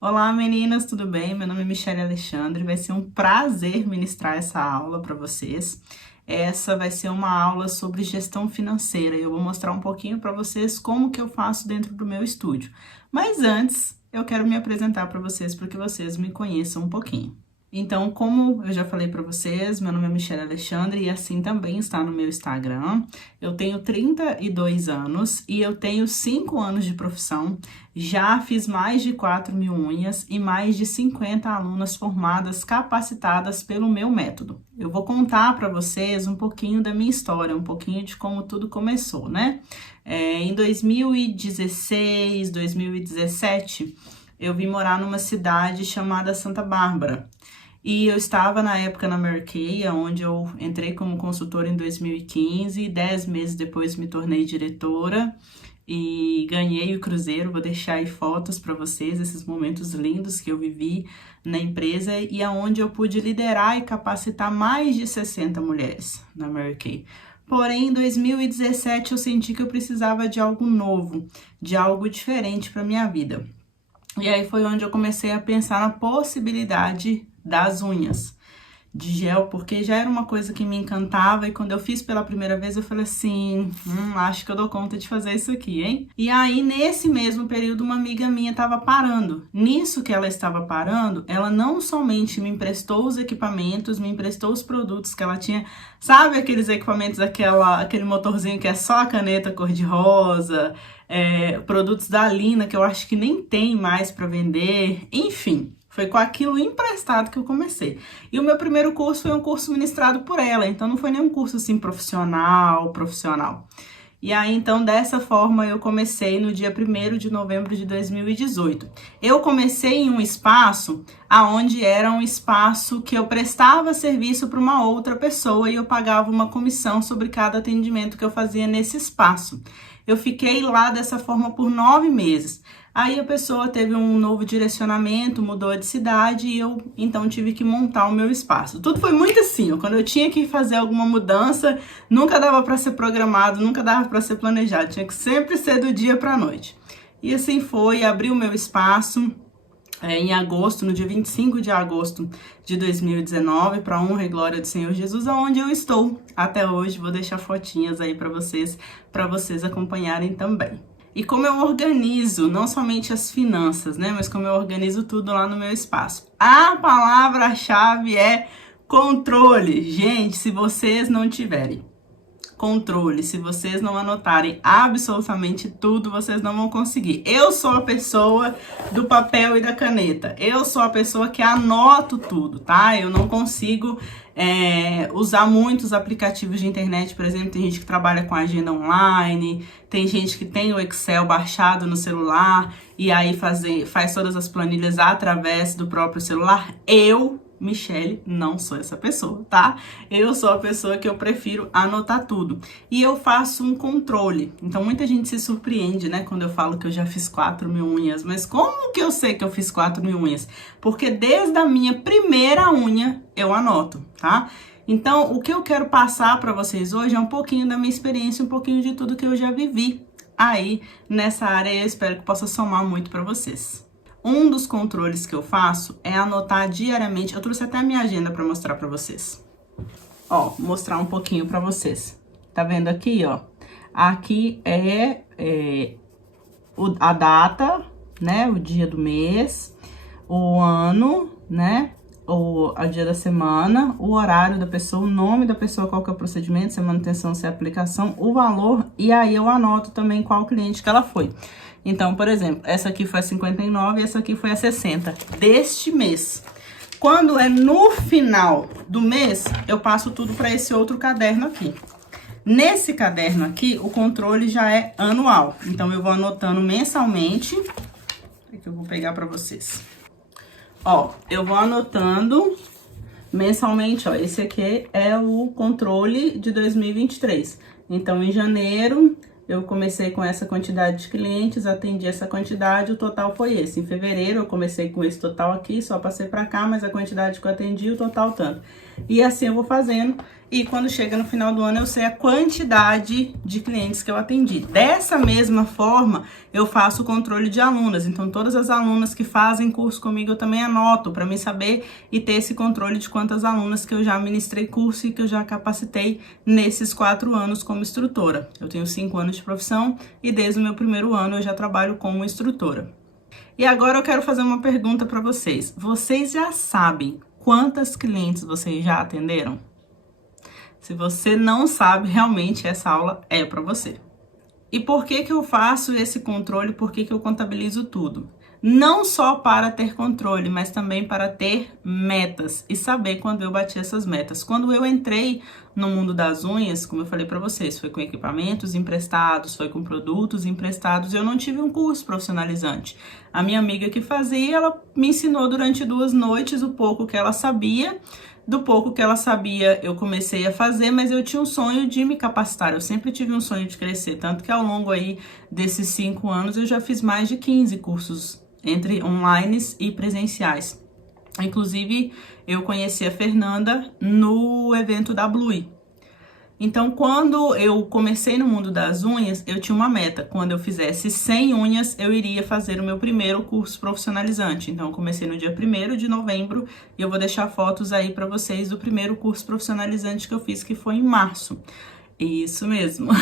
Olá meninas, tudo bem? Meu nome é Michelle Alexandre, vai ser um prazer ministrar essa aula para vocês. Essa vai ser uma aula sobre gestão financeira e eu vou mostrar um pouquinho para vocês como que eu faço dentro do meu estúdio. Mas antes, eu quero me apresentar para vocês para que vocês me conheçam um pouquinho. Então, como eu já falei para vocês, meu nome é Michelle Alexandre e assim também está no meu Instagram. Eu tenho 32 anos e eu tenho 5 anos de profissão. Já fiz mais de 4.000 unhas e mais de 50 alunas formadas, capacitadas pelo meu método. Eu vou contar para vocês um pouquinho da minha história, um pouquinho de como tudo começou, né? Em 2016, 2017, eu vim morar numa cidade chamada Santa Bárbara. E eu estava na época na Mary Kay, onde eu entrei como consultora em 2015, 10 meses depois me tornei diretora e ganhei o cruzeiro. Vou deixar aí fotos para vocês, esses momentos lindos que eu vivi na empresa e aonde eu pude liderar e capacitar mais de 60 mulheres na Mary Kay. Porém, em 2017 eu senti que eu precisava de algo novo, de algo diferente para minha vida. E aí foi onde eu comecei a pensar na possibilidade das unhas de gel, porque já era uma coisa que me encantava e quando eu fiz pela primeira vez eu falei assim, acho que eu dou conta de fazer isso aqui, hein? E aí nesse mesmo período uma amiga minha estava parando. Nisso que ela estava parando, ela não somente me emprestou os equipamentos, me emprestou os produtos que ela tinha, sabe aqueles equipamentos, aquele motorzinho que é só a caneta cor-de-rosa, produtos da Lina que eu acho que nem tem mais para vender, enfim. Foi com aquilo emprestado que eu comecei. E o meu primeiro curso foi um curso ministrado por ela, então não foi nenhum curso assim profissional. E aí, então, dessa forma, eu comecei no dia 1º de novembro de 2018. Eu comecei em um espaço aonde era um espaço que eu prestava serviço para uma outra pessoa e eu pagava uma comissão sobre cada atendimento que eu fazia nesse espaço. Eu fiquei lá dessa forma por 9 meses. Aí a pessoa teve um novo direcionamento, mudou de cidade e eu então tive que montar o meu espaço. Tudo foi muito assim, quando eu tinha que fazer alguma mudança, nunca dava para ser programado, nunca dava para ser planejado, tinha que sempre ser do dia para a noite. E assim foi, abri o meu espaço em agosto, no dia 25 de agosto de 2019, para honra e glória do Senhor Jesus, aonde eu estou até hoje. Vou deixar fotinhas aí para vocês acompanharem também. E como eu organizo, não somente as finanças, né, mas como eu organizo tudo lá no meu espaço. A palavra-chave é controle. Gente, se vocês não tiverem controle, se vocês não anotarem absolutamente tudo, vocês não vão conseguir. Eu sou a pessoa do papel e da caneta. Eu sou a pessoa que anoto tudo, tá? Eu não consigo usar muitos aplicativos de internet, por exemplo, tem gente que trabalha com agenda online, tem gente que tem o Excel baixado no celular e aí faz todas as planilhas através do próprio celular. Michelle, não sou essa pessoa, tá? Eu sou a pessoa que eu prefiro anotar tudo. E eu faço um controle. Então, muita gente se surpreende, né? Quando eu falo que eu já fiz 4.000 unhas. Mas como que eu sei que eu fiz 4.000 unhas? Porque desde a minha primeira unha, eu anoto, tá? Então, o que eu quero passar para vocês hoje é um pouquinho da minha experiência, um pouquinho de tudo que eu já vivi aí nessa área. Eu espero que possa somar muito para vocês. Um dos controles que eu faço é anotar diariamente. Eu trouxe até a minha agenda para mostrar para vocês. Ó, mostrar um pouquinho para vocês. Tá vendo aqui, ó? Aqui a data, né? O dia do mês, o ano, né? O dia da semana, o horário da pessoa, o nome da pessoa, qual que é o procedimento, se é manutenção, se é aplicação, o valor, e aí eu anoto também qual cliente que ela foi. Então, por exemplo, essa aqui foi a 59 e essa aqui foi a 60 deste mês. Quando é no final do mês, eu passo tudo para esse outro caderno aqui. Nesse caderno aqui, o controle já é anual. Então, eu vou anotando mensalmente. Aqui eu vou pegar para vocês. Ó, eu vou anotando mensalmente, ó. Esse aqui é o controle de 2023. Então, em janeiro, eu comecei com essa quantidade de clientes, atendi essa quantidade, o total foi esse. Em fevereiro eu comecei com esse total aqui, só passei pra cá, mas a quantidade que eu atendi, o total tanto. E assim eu vou fazendo, e quando chega no final do ano eu sei a quantidade de clientes que eu atendi. Dessa mesma forma, eu faço o controle de alunas, então todas as alunas que fazem curso comigo eu também anoto, para mim saber e ter esse controle de quantas alunas que eu já ministrei curso e que eu já capacitei nesses 4 anos como instrutora. Eu tenho 5 anos de profissão e desde o meu primeiro ano eu já trabalho como instrutora. E agora eu quero fazer uma pergunta para vocês. Vocês já sabem quantas clientes vocês já atenderam? Se você não sabe, realmente essa aula é para você. E por que que eu faço esse controle? Por que que eu contabilizo tudo? Não só para ter controle, mas também para ter metas e saber quando eu bati essas metas. Quando eu entrei no mundo das unhas, como eu falei para vocês, foi com equipamentos emprestados, foi com produtos emprestados, eu não tive um curso profissionalizante. A minha amiga que fazia, ela me ensinou durante 2 noites o pouco que ela sabia. Do pouco que ela sabia, eu comecei a fazer, mas eu tinha um sonho de me capacitar. Eu sempre tive um sonho de crescer, tanto que ao longo aí desses 5 anos eu já fiz mais de 15 cursos entre online e presenciais. Inclusive, eu conheci a Fernanda no evento da Blue. Então, quando eu comecei no mundo das unhas, eu tinha uma meta. Quando eu fizesse 100 unhas, eu iria fazer o meu primeiro curso profissionalizante. Então, eu comecei no dia 1º de novembro e eu vou deixar fotos aí para vocês do primeiro curso profissionalizante que eu fiz, que foi em março. Isso mesmo.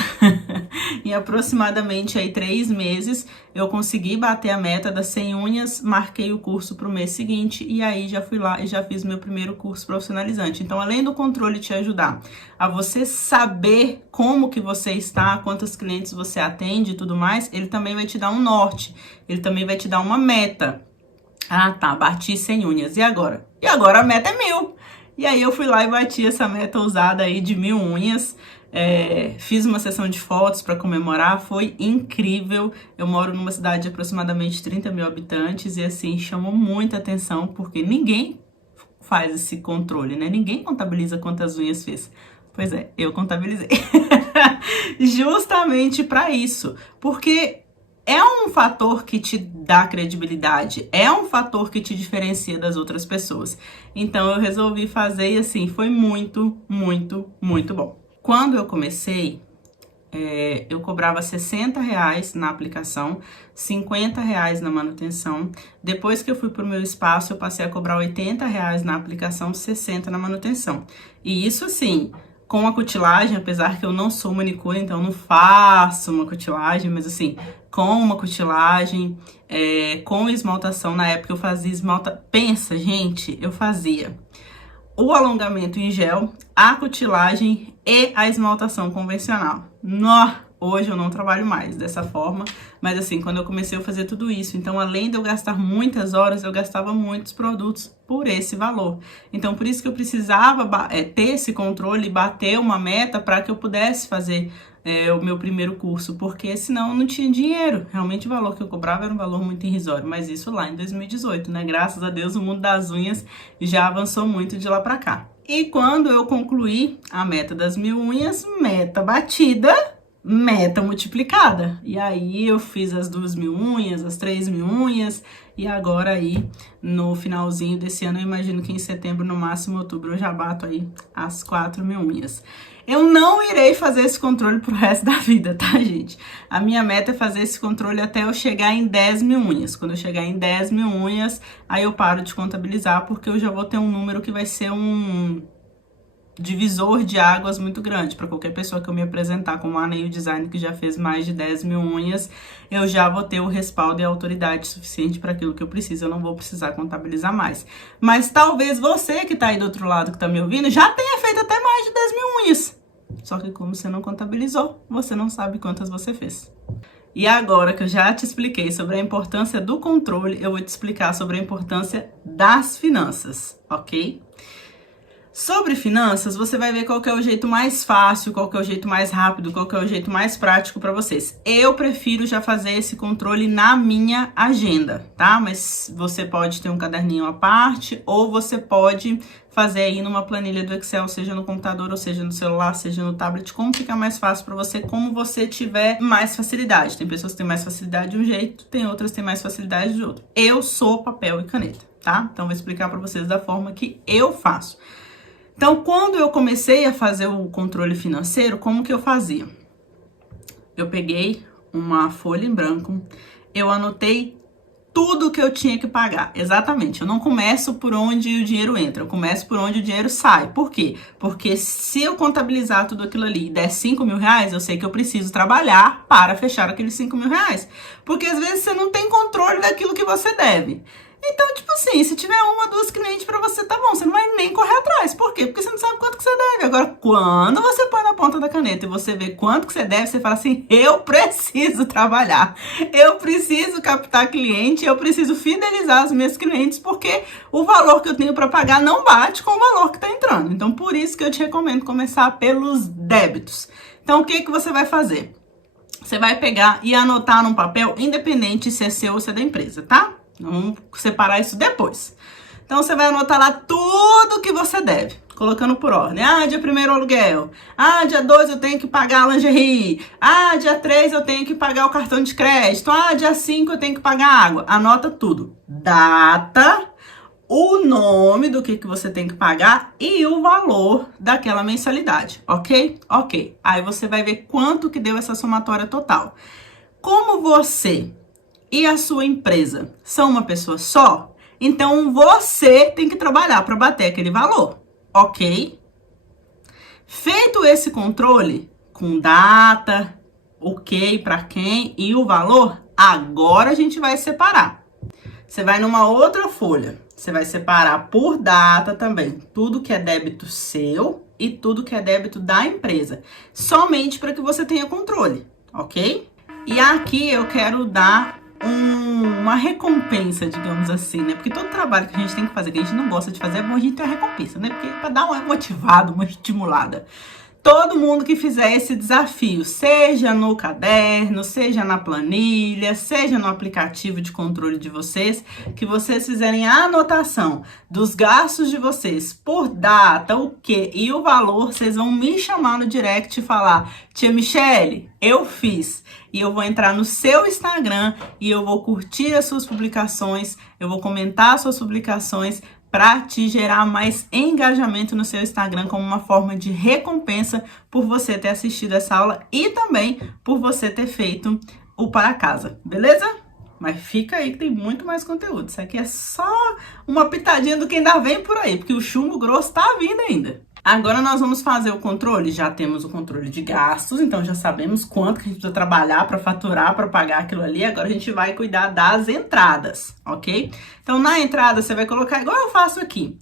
Em aproximadamente aí 3 meses, eu consegui bater a meta das 100 unhas, marquei o curso para o mês seguinte e aí já fui lá e já fiz meu primeiro curso profissionalizante. Então, além do controle te ajudar a você saber como que você está, quantos clientes você atende e tudo mais, ele também vai te dar um norte, ele também vai te dar uma meta. Ah, tá, bati 100 unhas, e agora? E agora a meta é 1000. E aí eu fui lá e bati essa meta ousada aí de 1000 unhas. Fiz uma sessão de fotos para comemorar, foi incrível. Eu moro numa cidade de aproximadamente 30 mil habitantes e assim, chamou muita atenção porque ninguém faz esse controle, né? Ninguém contabiliza quantas unhas fez. Pois é, eu contabilizei. Justamente para isso, porque é um fator que te dá credibilidade, é um fator que te diferencia das outras pessoas. Então eu resolvi fazer e assim, foi muito, muito, muito bom. Quando eu comecei, eu cobrava R$60 na aplicação, R$50 na manutenção. Depois que eu fui para o meu espaço, eu passei a cobrar R$80 na aplicação, R$60 na manutenção. E isso assim, com a cutilagem, apesar que eu não sou manicure, então eu não faço uma cutilagem, mas assim, com uma cutilagem, com esmaltação, na época eu fazia Pensa, gente, eu fazia o alongamento em gel, a cutilagem e a esmaltação convencional. Hoje eu não trabalho mais dessa forma, mas assim, quando eu comecei a fazer tudo isso, então além de eu gastar muitas horas, eu gastava muitos produtos por esse valor. Então por isso que eu precisava ter esse controle, bater uma meta para que eu pudesse fazer o meu primeiro curso, porque senão eu não tinha dinheiro. Realmente o valor que eu cobrava era um valor muito irrisório, mas isso lá em 2018, né? Graças a Deus o mundo das unhas já avançou muito de lá pra cá. E quando eu concluí a meta das 1000 unhas, meta batida, meta multiplicada. E aí eu fiz as 2000 unhas, as 3000 unhas, e agora aí no finalzinho desse ano, eu imagino que em setembro, no máximo outubro, eu já bato aí as 4000 unhas. Eu não irei fazer esse controle pro resto da vida, tá, gente? A minha meta é fazer esse controle até eu chegar em 10.000 unhas. Quando eu chegar em 10.000 unhas, aí eu paro de contabilizar, porque eu já vou ter um número que vai ser um divisor de águas muito grande. Para qualquer pessoa que eu me apresentar como a nail design que já fez mais de 10.000 unhas, eu já vou ter o respaldo e a autoridade suficiente para aquilo que eu preciso. Eu não vou precisar contabilizar mais. Mas talvez você que tá aí do outro lado, que tá me ouvindo, já tenha feito até mais de 10.000 unhas. Só que como você não contabilizou, você não sabe quantas você fez. E agora que eu já te expliquei sobre a importância do controle, eu vou te explicar sobre a importância das finanças, ok? Sobre finanças, você vai ver qual que é o jeito mais fácil, qual que é o jeito mais rápido, qual que é o jeito mais prático para vocês. Eu prefiro já fazer esse controle na minha agenda, tá? Mas você pode ter um caderninho à parte ou você pode fazer aí numa planilha do Excel, seja no computador, ou seja no celular, seja no tablet, como fica mais fácil para você, como você tiver mais facilidade. Tem pessoas que têm mais facilidade de um jeito, tem outras que têm mais facilidade de outro. Eu sou papel e caneta, tá? Então, vou explicar para vocês da forma que eu faço. Então, quando eu comecei a fazer o controle financeiro, como que eu fazia? Eu peguei uma folha em branco, eu anotei tudo que eu tinha que pagar, exatamente. Eu não começo por onde o dinheiro entra, eu começo por onde o dinheiro sai. Por quê? Porque se eu contabilizar tudo aquilo ali e der 5 mil reais, eu sei que eu preciso trabalhar para fechar aqueles 5 mil reais. Porque às vezes você não tem controle daquilo que você deve. Então, tipo assim, se tiver uma, duas clientes pra você, tá bom, você não vai nem correr atrás. Por quê? Porque você não sabe quanto que você deve. Agora, quando você põe na ponta da caneta e você vê quanto que você deve, você fala assim, eu preciso trabalhar, eu preciso captar cliente, eu preciso fidelizar os meus clientes, porque o valor que eu tenho pra pagar não bate com o valor que tá entrando. Então, por isso que eu te recomendo começar pelos débitos. Então, o que que você vai fazer? Você vai pegar e anotar num papel, independente se é seu ou se é da empresa, tá? Vamos separar isso depois. Então, você vai anotar lá tudo que você deve, colocando por ordem. Ah, dia 1º aluguel. Ah, dia 2 eu tenho que pagar a lingerie. Ah, dia 3 eu tenho que pagar o cartão de crédito. Ah, dia 5 eu tenho que pagar água. Anota tudo. Data, o nome do que você tem que pagar e o valor daquela mensalidade, ok? Ok. Aí você vai ver quanto que deu essa somatória total. Como você e a sua empresa são uma pessoa só, então você tem que trabalhar para bater aquele valor, ok? Feito esse controle, com data, ok para quem e o valor, agora a gente vai separar. Você vai numa outra folha, você vai separar por data também, tudo que é débito seu e tudo que é débito da empresa, somente para que você tenha controle, ok? E aqui eu quero dar uma recompensa, digamos assim, né? Porque todo trabalho que a gente tem que fazer, que a gente não gosta de fazer, é bom a gente ter uma recompensa, né? Porque para dar uma motivada, uma estimulada. Todo mundo que fizer esse desafio, seja no caderno, seja na planilha, seja no aplicativo de controle de vocês, que vocês fizerem a anotação dos gastos de vocês por data, o que e o valor, vocês vão me chamar no direct e falar, tia Michele, eu fiz. E eu vou entrar no seu Instagram e eu vou curtir as suas publicações, eu vou comentar as suas publicações, para te gerar mais engajamento no seu Instagram como uma forma de recompensa por você ter assistido essa aula e também por você ter feito o para casa, beleza? Mas fica aí que tem muito mais conteúdo. Isso aqui é só uma pitadinha do que ainda vem por aí, porque o chumbo grosso tá vindo ainda. Agora nós vamos fazer o controle, já temos o controle de gastos, então já sabemos quanto que a gente precisa trabalhar para faturar, para pagar aquilo ali. Agora a gente vai cuidar das entradas, ok? Então na entrada você vai colocar, igual eu faço aqui,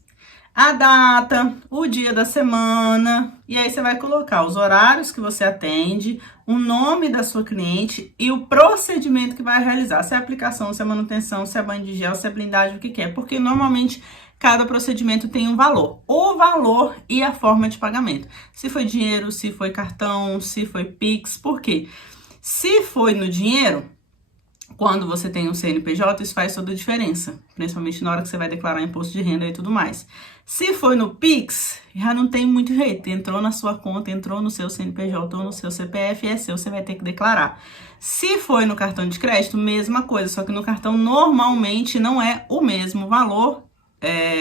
a data, o dia da semana, e aí você vai colocar os horários que você atende, o nome da sua cliente e o procedimento que vai realizar, se é aplicação, se é manutenção, se é banho de gel, se é blindagem, o que é, porque normalmente cada procedimento tem um valor, o valor e a forma de pagamento. Se foi dinheiro, se foi cartão, se foi Pix, por quê? Se foi no dinheiro, quando você tem um CNPJ, isso faz toda a diferença, principalmente na hora que você vai declarar imposto de renda e tudo mais. Se foi no Pix, já não tem muito jeito, entrou na sua conta, entrou no seu CNPJ ou no seu CPF, é seu, você vai ter que declarar. Se foi no cartão de crédito, mesma coisa, só que no cartão normalmente não é o mesmo valor.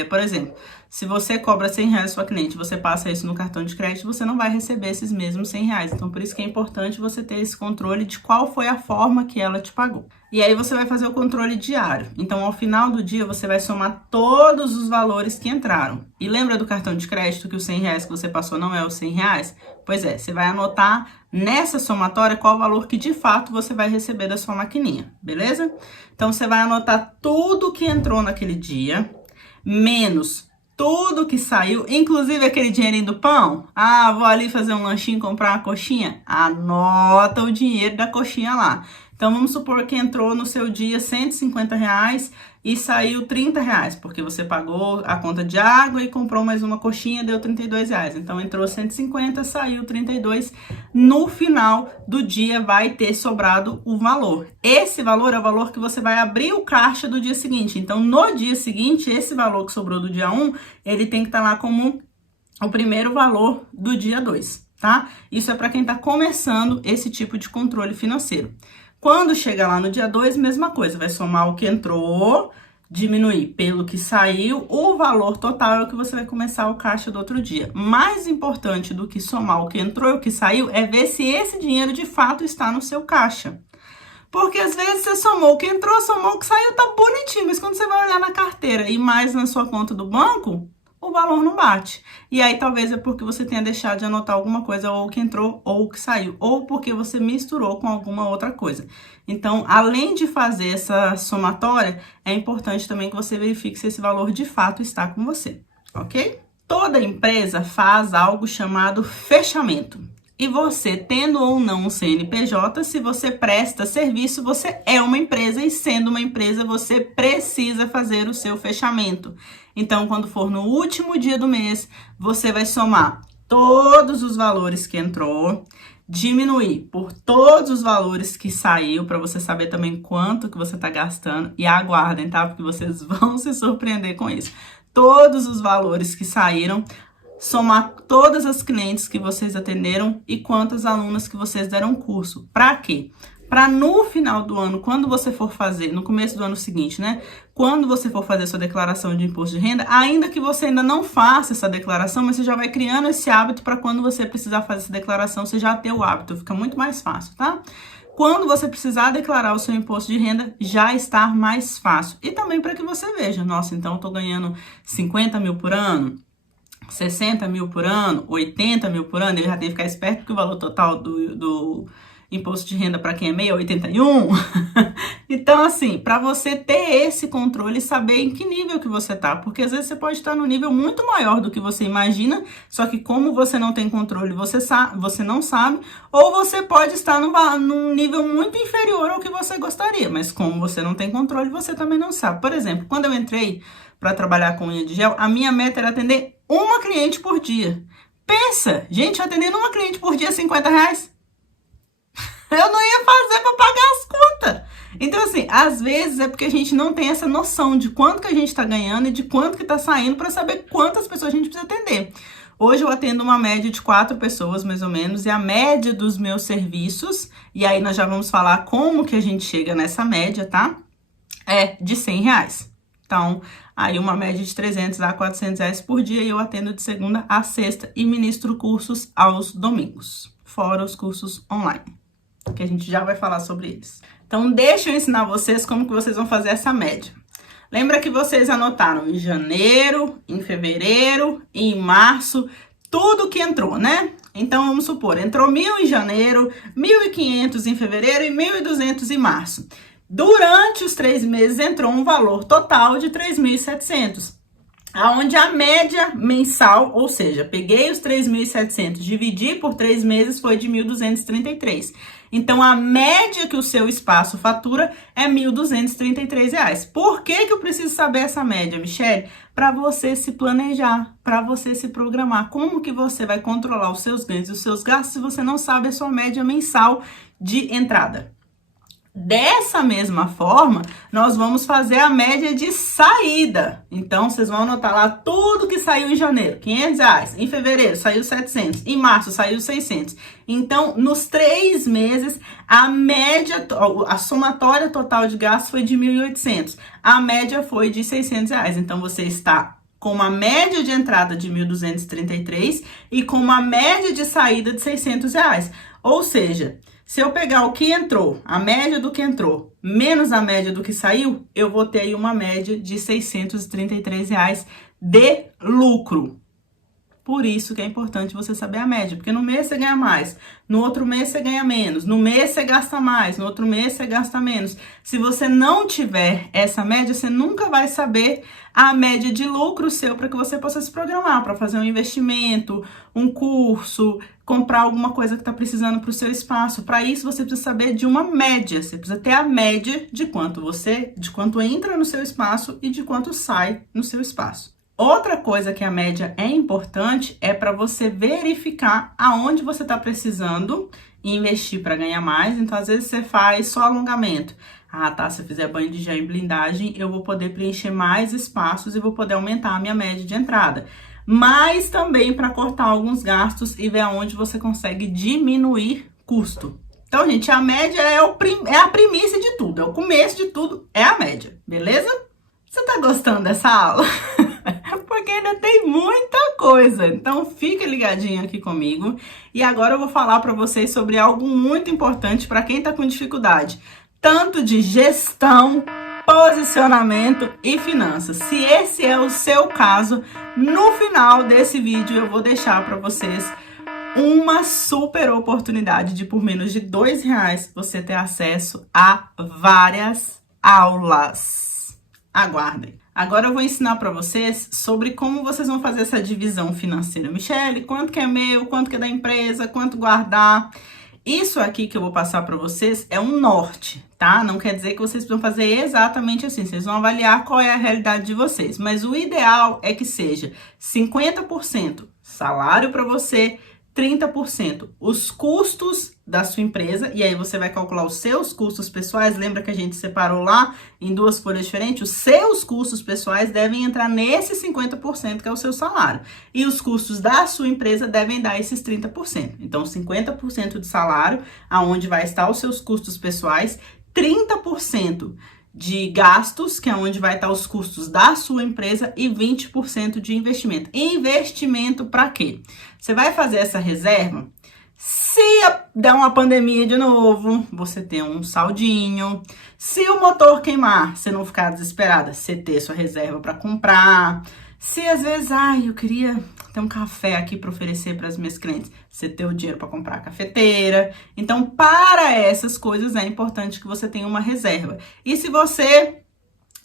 Por exemplo, se você cobra 100 reais sua cliente, você passa isso no cartão de crédito, você não vai receber esses mesmos 100 reais. Então, por isso que é importante você ter esse controle de qual foi a forma que ela te pagou. E aí você vai fazer o controle diário. Então, ao final do dia, você vai somar todos os valores que entraram. E lembra do cartão de crédito que os 100 reais que você passou não é os 100 reais? Pois é, você vai anotar nessa somatória qual o valor que de fato você vai receber da sua maquininha, beleza? Então, você vai anotar tudo que entrou naquele dia, menos tudo que saiu, inclusive aquele dinheirinho do pão. Ah, vou ali fazer um lanchinho, comprar uma coxinha. Anota o dinheiro da coxinha lá. Então, vamos supor que entrou no seu dia 150 reais e saiu 30 reais, porque você pagou a conta de água e comprou mais uma coxinha, deu 32 reais. Então, entrou 150, saiu 32. No final do dia, vai ter sobrado o valor. Esse valor é o valor que você vai abrir o caixa do dia seguinte. Então, no dia seguinte, esse valor que sobrou do dia 1, ele tem que estar lá como o primeiro valor do dia 2, tá? Isso é para quem está começando esse tipo de controle financeiro. Quando chega lá no dia 2, mesma coisa, vai somar o que entrou, diminuir pelo que saiu, o valor total é o que você vai começar o caixa do outro dia. Mais importante do que somar o que entrou e o que saiu é ver se esse dinheiro de fato está no seu caixa. Porque às vezes você somou o que entrou, somou o que saiu, tá bonitinho, mas quando você vai olhar na carteira e mais na sua conta do banco, o valor não bate. E aí talvez é porque você tenha deixado de anotar alguma coisa, ou que entrou, ou que saiu, ou porque você misturou com alguma outra coisa. Então, além de fazer essa somatória, é importante também que você verifique se esse valor de fato está com você, ok? Toda empresa faz algo chamado fechamento. E você, tendo ou não um CNPJ, se você presta serviço, você é uma empresa, e sendo uma empresa, você precisa fazer o seu fechamento. Então, quando for no último dia do mês, você vai somar todos os valores que entrou, diminuir por todos os valores que saiu, para você saber também quanto que você está gastando. E aguardem, tá? Porque vocês vão se surpreender com isso. Todos os valores que saíram, somar todas as clientes que vocês atenderam e quantas alunas que vocês deram curso. Para quê? Para no final do ano, quando você for fazer, no começo do ano seguinte, né? Quando você for fazer sua declaração de imposto de renda, ainda que você ainda não faça essa declaração, mas você já vai criando esse hábito para quando você precisar fazer essa declaração, você já ter o hábito, fica muito mais fácil, tá? Quando você precisar declarar o seu imposto de renda, já está mais fácil. E também para que você veja, nossa, então eu tô ganhando 50 mil por ano, 60 mil por ano, 80 mil por ano, eu já tenho que ficar esperto porque o valor total do imposto de renda para quem é MEI é 81. Então, assim, para você ter esse controle e saber em que nível que você tá, porque às vezes você pode estar no nível muito maior do que você imagina, só que como você não tem controle, você não sabe, ou você pode estar num nível muito inferior ao que você gostaria, mas como você não tem controle, você também não sabe. Por exemplo, quando eu entrei para trabalhar com unha de gel, a minha meta era atender uma cliente por dia. Pensa, gente, atendendo uma cliente por dia, 50 reais. Eu não ia fazer para pagar as contas. Então, assim, às vezes é porque a gente não tem essa noção de quanto que a gente está ganhando e de quanto que está saindo para saber quantas pessoas a gente precisa atender. Hoje eu atendo uma média de 4 pessoas, mais ou menos, e a média dos meus serviços, e aí nós já vamos falar como que a gente chega nessa média, tá? É de 100 reais. Então, aí uma média de 300 a 400 reais por dia, e eu atendo de segunda a sexta e ministro cursos aos domingos, fora os cursos online, que a gente já vai falar sobre eles. Então, deixa eu ensinar vocês como que vocês vão fazer essa média. Lembra que vocês anotaram em janeiro, em fevereiro e em março, tudo que entrou, né? Então, vamos supor, entrou 1.000 em janeiro, 1.500 em fevereiro e 1.200 em março. Durante os 3 meses, entrou um valor total de 3.700. Aonde a média mensal, ou seja, peguei os 3.700, dividi por 3 meses, foi de 1.233. Então, a média que o seu espaço fatura é 1.233 reais. Por que que eu preciso saber essa média, Michele? Para você se planejar, para você se programar. Como que você vai controlar os seus ganhos e os seus gastos se você não sabe a sua média mensal de entrada? Dessa mesma forma, nós vamos fazer a média de saída. Então, vocês vão anotar lá tudo que saiu em janeiro, 500 reais. Em fevereiro, saiu 700. Em março, saiu 600. Então, nos 3 meses, a média, a somatória total de gastos foi de 1.800. A média foi de 600 reais. Então, você está com uma média de entrada de 1.233 e com uma média de saída de 600 reais. Ou seja, se eu pegar o que entrou, a média do que entrou, menos a média do que saiu, eu vou ter aí uma média de 633 reais de lucro. Por isso que é importante você saber a média, porque no mês você ganha mais, no outro mês você ganha menos, no mês você gasta mais, no outro mês você gasta menos. Se você não tiver essa média, você nunca vai saber a média de lucro seu para que você possa se programar, para fazer um investimento, um curso, comprar alguma coisa que está precisando para o seu espaço. Para isso, você precisa saber de uma média. Você precisa ter a média de quanto entra no seu espaço e de quanto sai no seu espaço. Outra coisa que a média é importante é para você verificar aonde você está precisando investir para ganhar mais. Então, às vezes, você faz só alongamento. Ah, tá, se eu fizer banho de gel em blindagem, eu vou poder preencher mais espaços e vou poder aumentar a minha média de entrada. Mas também para cortar alguns gastos e ver aonde você consegue diminuir custo. Então, gente, a média é a primícia de tudo, é o começo de tudo, é a média, beleza? Você tá gostando dessa aula? Porque ainda tem muita coisa, então fica ligadinho aqui comigo. E agora eu vou falar para vocês sobre algo muito importante para quem tá com dificuldade, tanto de gestão, posicionamento e finanças. Se esse é o seu caso, no final desse vídeo eu vou deixar para vocês uma super oportunidade de, por menos de R$2, você ter acesso a várias aulas. Aguardem. Agora eu vou ensinar para vocês sobre como vocês vão fazer essa divisão financeira. Michele, quanto que é meu, quanto que é da empresa, quanto guardar. Isso aqui que eu vou passar para vocês é um norte, tá? Não quer dizer que vocês precisam fazer exatamente assim. Vocês vão avaliar qual é a realidade de vocês. Mas o ideal é que seja 50% salário para você, 30% os custos da sua empresa, e aí você vai calcular os seus custos pessoais. Lembra que a gente separou lá em duas folhas diferentes? Os seus custos pessoais devem entrar nesse 50% que é o seu salário, e os custos da sua empresa devem dar esses 30%. Então, 50% de salário, aonde vai estar os seus custos pessoais, 30% de gastos, que é onde vai estar os custos da sua empresa, e 20% de investimento. Investimento para quê? Você vai fazer essa reserva, se der uma pandemia de novo, você ter um saldinho. Se o motor queimar, você não ficar desesperada, você ter sua reserva para comprar. Se às vezes, eu queria ter um café aqui para oferecer para as minhas clientes, você ter o dinheiro para comprar a cafeteira. Então, para essas coisas é importante que você tenha uma reserva. E se você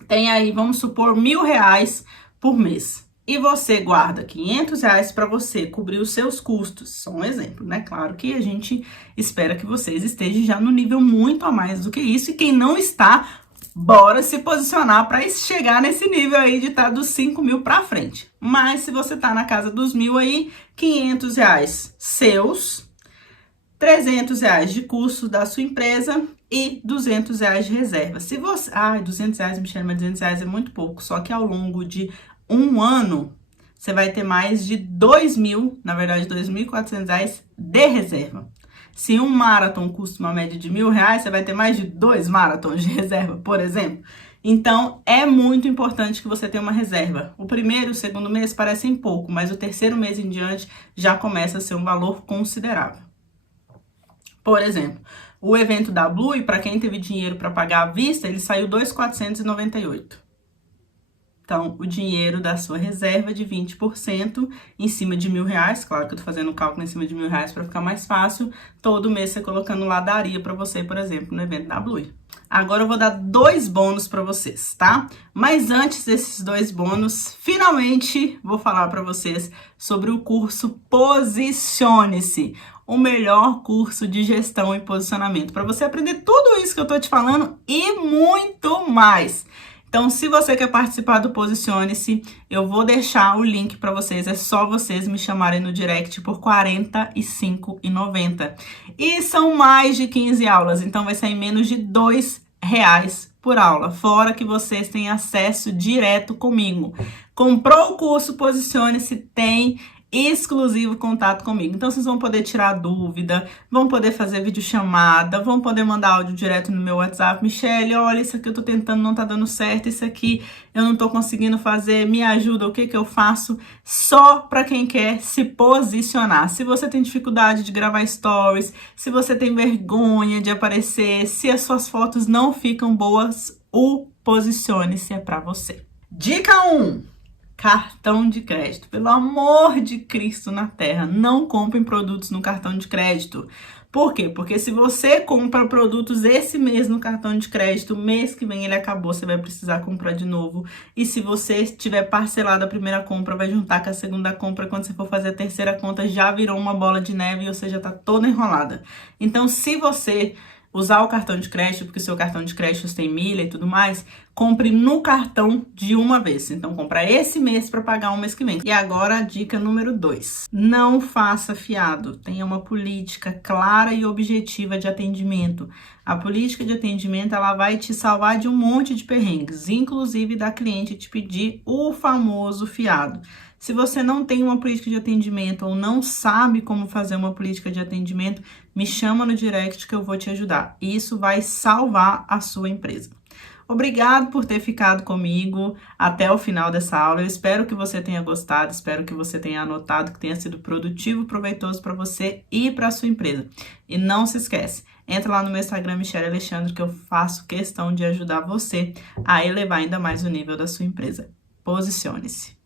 tem aí, vamos supor, R$1.000 por mês, e você guarda R$500 para você cobrir os seus custos, só um exemplo, né? Claro que a gente espera que vocês estejam já no nível muito a mais do que isso, e quem não está, bora se posicionar para chegar nesse nível aí de estar dos 5.000 para frente. Mas se você tá na casa dos 1.000 aí, R$500 seus, R$300 de custo da sua empresa e R$200 de reserva. Se você... R$200, Michele, mas R$200 é muito pouco. Só que ao longo de um ano, você vai ter mais de 2.000, na verdade, R$2.400 de reserva. Se um marathon custa uma média de R$1.000, você vai ter mais de 2 maratons de reserva, por exemplo. Então, é muito importante que você tenha uma reserva. O primeiro e o segundo mês parecem pouco, mas o terceiro mês em diante já começa a ser um valor considerável. Por exemplo, o evento da Blue, para quem teve dinheiro para pagar à vista, ele saiu R$2.498. Então, o dinheiro da sua reserva de 20% em cima de R$1.000, claro que eu tô fazendo o cálculo em cima de R$1.000 para ficar mais fácil, todo mês você colocando lá daria para você, por exemplo, no evento da Blue. Agora eu vou dar 2 bônus para vocês, tá? Mas antes desses 2 bônus, finalmente vou falar para vocês sobre o curso Posicione-se, o melhor curso de gestão e posicionamento, para você aprender tudo isso que eu tô te falando e muito mais. Então, se você quer participar do Posicione-se, eu vou deixar o link para vocês. É só vocês me chamarem no direct por R$ 45,90. E são mais de 15 aulas, então vai sair menos de R$2 por aula. Fora que vocês têm acesso direto comigo. Comprou o curso Posicione-se, tem exclusivo contato comigo. Então, vocês vão poder tirar dúvida, vão poder fazer videochamada, vão poder mandar áudio direto no meu WhatsApp. Michele, olha, isso aqui eu tô tentando, não tá dando certo, isso aqui eu não tô conseguindo fazer, me ajuda, o que que eu faço? Só para quem quer se posicionar. Se você tem dificuldade de gravar stories, se você tem vergonha de aparecer, se as suas fotos não ficam boas, o Posicione-se é para você. Dica 1. Cartão de crédito. Pelo amor de Cristo na Terra, não comprem produtos no cartão de crédito. Por quê? Porque se você compra produtos esse mês no cartão de crédito, mês que vem ele acabou, você vai precisar comprar de novo. E se você tiver parcelado a primeira compra, vai juntar com a segunda compra, quando você for fazer a terceira conta, já virou uma bola de neve, ou seja, tá toda enrolada. Então, se você usar o cartão de crédito, porque o seu cartão de crédito tem milha e tudo mais, compre no cartão de uma vez. Então, compra esse mês para pagar o mês que vem. E agora a dica número 2. Não faça fiado. Tenha uma política clara e objetiva de atendimento. A política de atendimento, ela vai te salvar de um monte de perrengues, inclusive da cliente te pedir o famoso fiado. Se você não tem uma política de atendimento ou não sabe como fazer uma política de atendimento, me chama no direct que eu vou te ajudar. Isso vai salvar a sua empresa. Obrigado por ter ficado comigo até o final dessa aula. Eu espero que você tenha gostado, espero que você tenha anotado, que tenha sido produtivo e proveitoso para você e para a sua empresa. E não se esquece, entra lá no meu Instagram, Michelle Alexandre, que eu faço questão de ajudar você a elevar ainda mais o nível da sua empresa. Posicione-se.